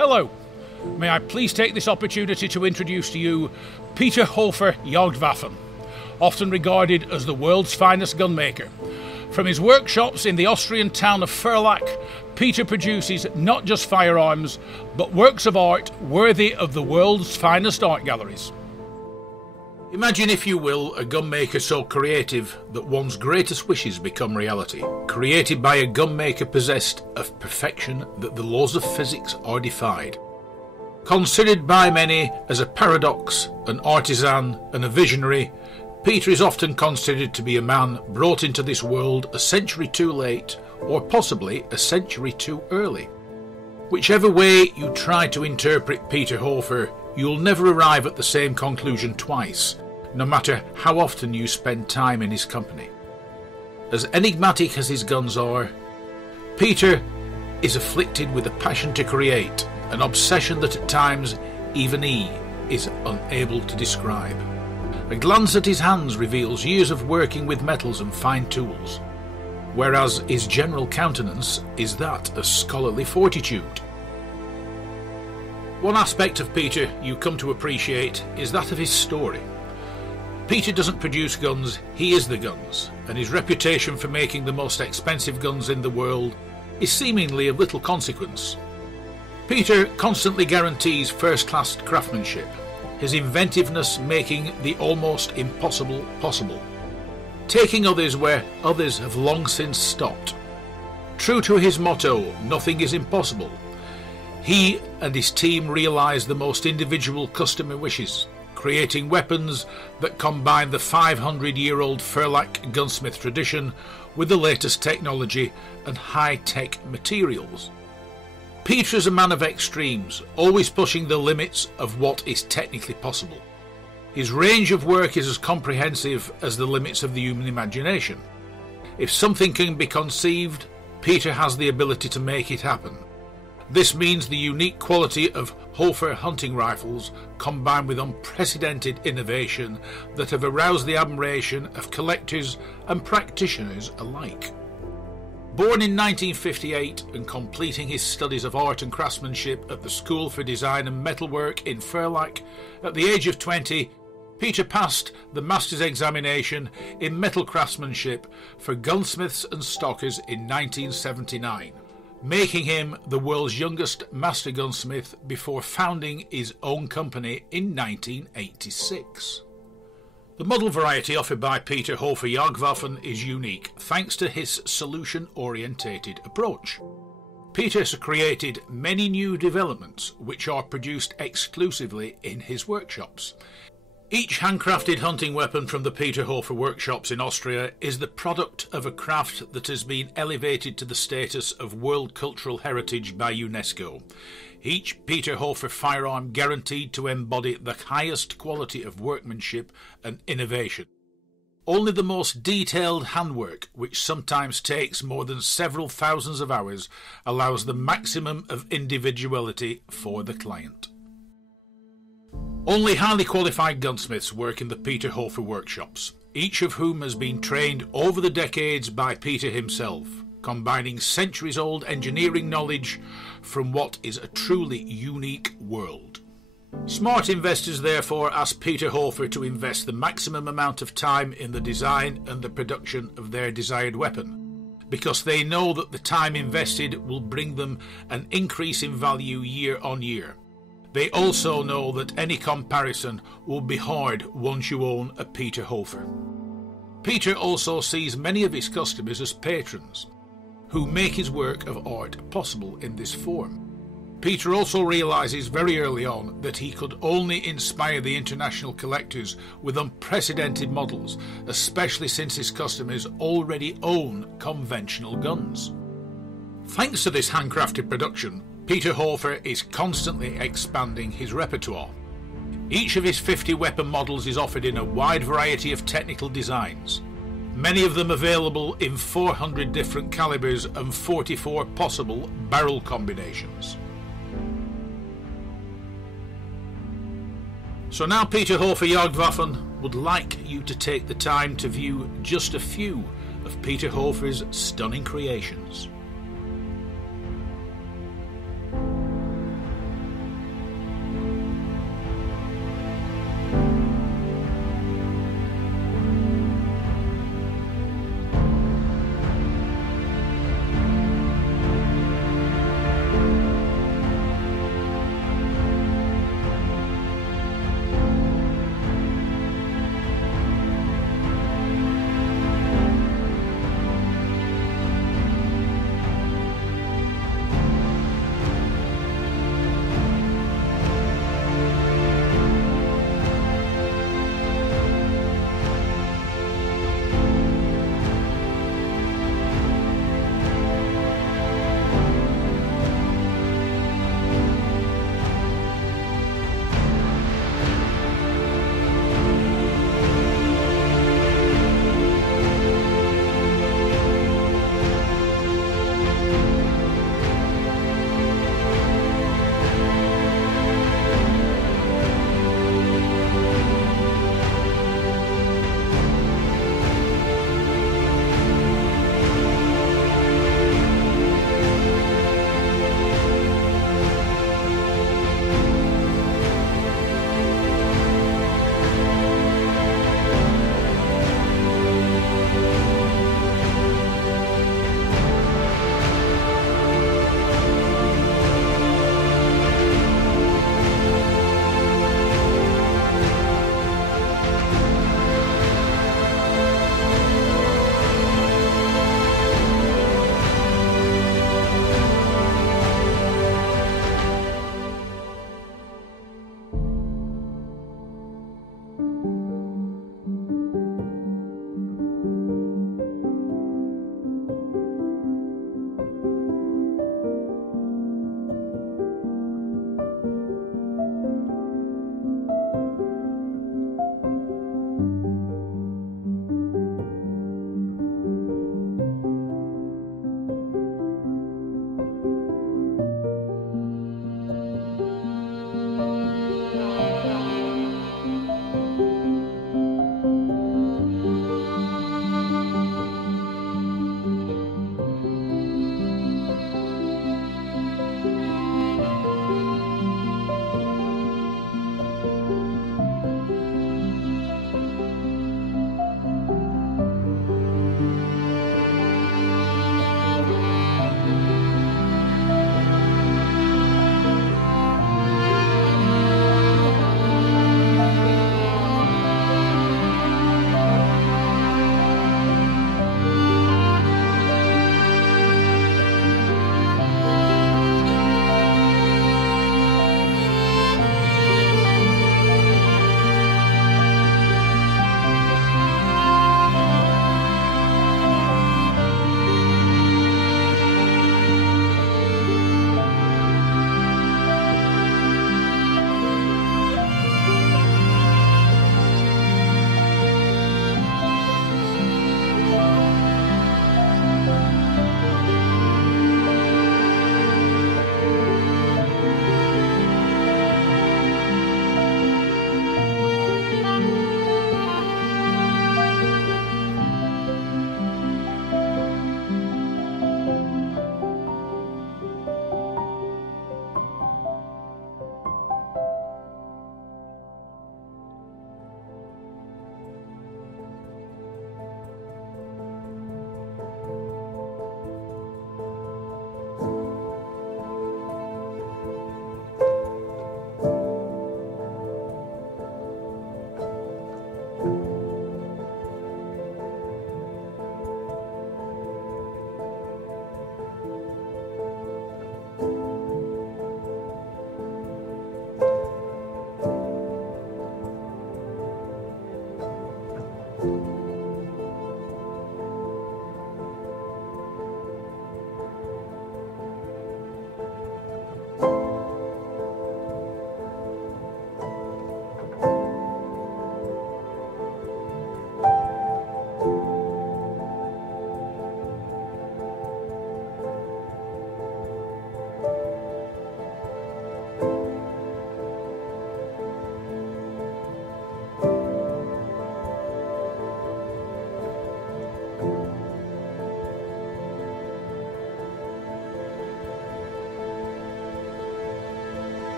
Hello, may I please take this opportunity to introduce to you Peter Hofer Jagdwaffen, often regarded as the world's finest gunmaker. From his workshops in the Austrian town of Ferlach, Peter produces not just firearms, but works of art worthy of the world's finest art galleries. Imagine, if you will, a gunmaker so creative that one's greatest wishes become reality, created by a gunmaker possessed of perfection that the laws of physics are defied. Considered by many as a paradox, an artisan and a visionary, Peter is often considered to be a man brought into this world a century too late, or possibly a century too early. Whichever way you try to interpret Peter Hofer, you'll never arrive at the same conclusion twice, no matter how often you spend time in his company. As enigmatic as his guns are, Peter is afflicted with a passion to create, an obsession that at times even he is unable to describe. A glance at his hands reveals years of working with metals and fine tools, whereas his general countenance is that of scholarly fortitude. One aspect of Peter you come to appreciate is that of his story. Peter doesn't produce guns, he is the guns, and his reputation for making the most expensive guns in the world is seemingly of little consequence. Peter constantly guarantees first-class craftsmanship, his inventiveness making the almost impossible possible, taking others where others have long since stopped. True to his motto, nothing is impossible, he and his team realise the most individual customer wishes, creating weapons that combine the 500-year-old Ferlach gunsmith tradition with the latest technology and high-tech materials. Peter is a man of extremes, always pushing the limits of what is technically possible. His range of work is as comprehensive as the limits of the human imagination. If something can be conceived, Peter has the ability to make it happen. This means the unique quality of Hofer hunting rifles combined with unprecedented innovation that have aroused the admiration of collectors and practitioners alike. Born in 1958 and completing his studies of art and craftsmanship at the School for Design and Metalwork in Ferlach, at the age of 20, Peter passed the Master's Examination in Metal Craftsmanship for gunsmiths and stockers in 1979. Making him the world's youngest master gunsmith before founding his own company in 1986. The model variety offered by Peter Hofer Jagdwaffen is unique thanks to his solution-orientated approach. Peter has created many new developments which are produced exclusively in his workshops. Each handcrafted hunting weapon from the Peter Hofer workshops in Austria is the product of a craft that has been elevated to the status of World Cultural Heritage by UNESCO. Each Peter Hofer firearm guaranteed to embody the highest quality of workmanship and innovation. Only the most detailed handwork, which sometimes takes more than several thousands of hours, allows the maximum of individuality for the client. Only highly qualified gunsmiths work in the Peter Hofer workshops, each of whom has been trained over the decades by Peter himself, combining centuries-old engineering knowledge from what is a truly unique world. Smart investors therefore ask Peter Hofer to invest the maximum amount of time in the design and the production of their desired weapon, because they know that the time invested will bring them an increase in value year on year. They also know that any comparison will be hard once you own a Peter Hofer. Peter also sees many of his customers as patrons, who make his work of art possible in this form. Peter also realises very early on that he could only inspire the international collectors with unprecedented models, especially since his customers already own conventional guns. Thanks to this handcrafted production, Peter Hofer is constantly expanding his repertoire. Each of his 50 weapon models is offered in a wide variety of technical designs, many of them available in 400 different calibers and 44 possible barrel combinations. So now Peter Hofer Jagdwaffen would like you to take the time to view just a few of Peter Hofer's stunning creations.